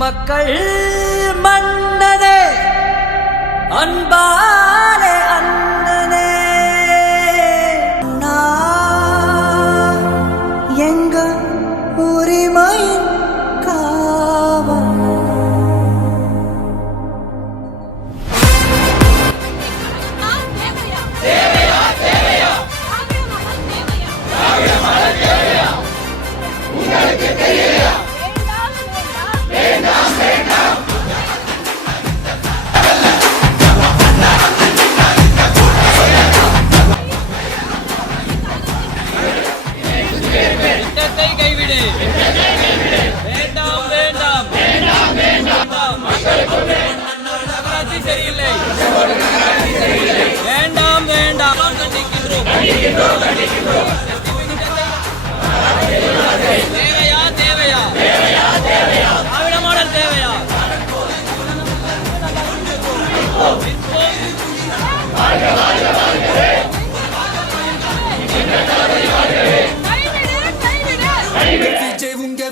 மக்கள் மன்னனே அன்பாலே அண்ணனே எங்க உரிமையின் காவல்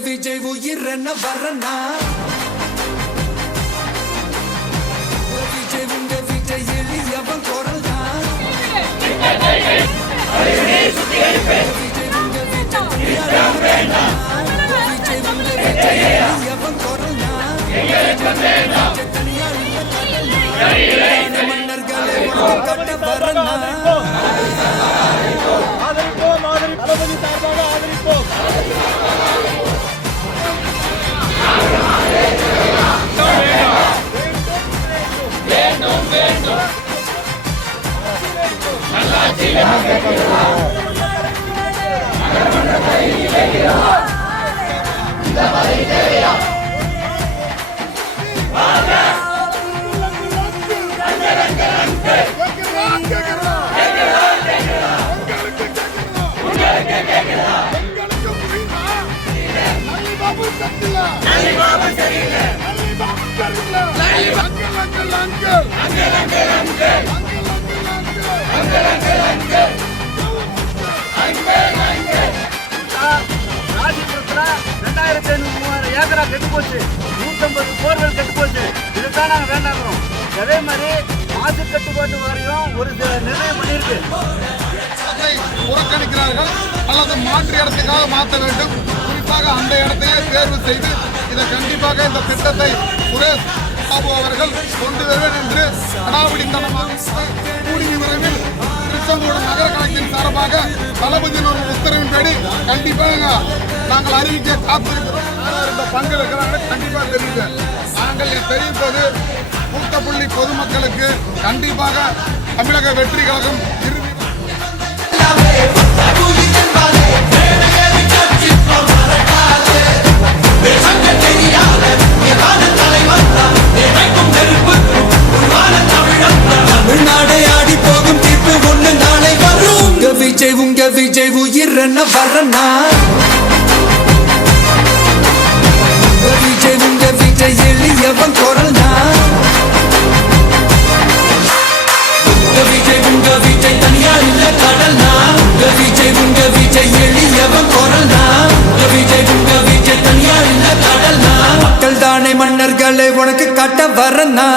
விஜய் உயிரன வரனா விஜய் உங்க விஜய் எளியவன் குரல் தான் விஜய் உங்க விஜய் எளியவன் குரல் தான் மன்னர்களை கட்ட வரனா ஆதரிப்போம் தளபதி சார்பாக ஆதரிப்போம். ராஜிபுரத்துல 2500 ஏக்கரா கெட்டு போச்சு, 150 போர்வெல் கெட்டு போச்சு. இதுதான் நாங்க வேண்டாங்கிறோம். அதே மாதிரி மாசு கட்டுப்பாட்டு வாரியம் ஒரு சில நிர்ணயம் பண்ணியிருக்கு. புறக்கணிக்கிறார்கள் அல்லது மாற்று இடத்துக்காக மாற்ற வேண்டும். குறிப்பாக அந்த இடத்தையே தேர்வு செய்து இதை கண்டிப்பாக இந்த திட்டத்தை சுரேஷ் பாபு அவர்கள் கொண்டு வருவேன் என்று அடாவடித்தனமாக கூடிய விரைவில் திருச்செங்கோடு நகர கழகத்தின் சார்பாக தளபதியின் ஒரு உத்தரவின்படி கண்டிப்பாக நாங்கள் அறிவிக்க காத்திருக்கிறோம். இந்த பங்கெடுக்கிறாங்க கண்டிப்பாக தெரியுது. நாங்கள் தெரிவிப்பது கூட்டப்புள்ளி பொதுமக்களுக்கு கண்டிப்பாக தமிழக வெற்றி கழகம் தமிழ்நாடே ஆடி போகும் தீர்ப்பு ஒண்ணு நாளை வரும். உங்க விஜய் உயிரன வரனா விஜய் உங்க விஜய் எளியவன் குரல் தான் விஜய் உங்க விஜய் தனியார் இல்ல கடல் தான் விஜய் உங்க விஜய் எளியவன் குரல் தான் விஜய் உங்க விஜய் தனியார் இல்ல கடல் தான் மக்கள் தானே மன்னர்களை உனக்கு காட்ட வரனா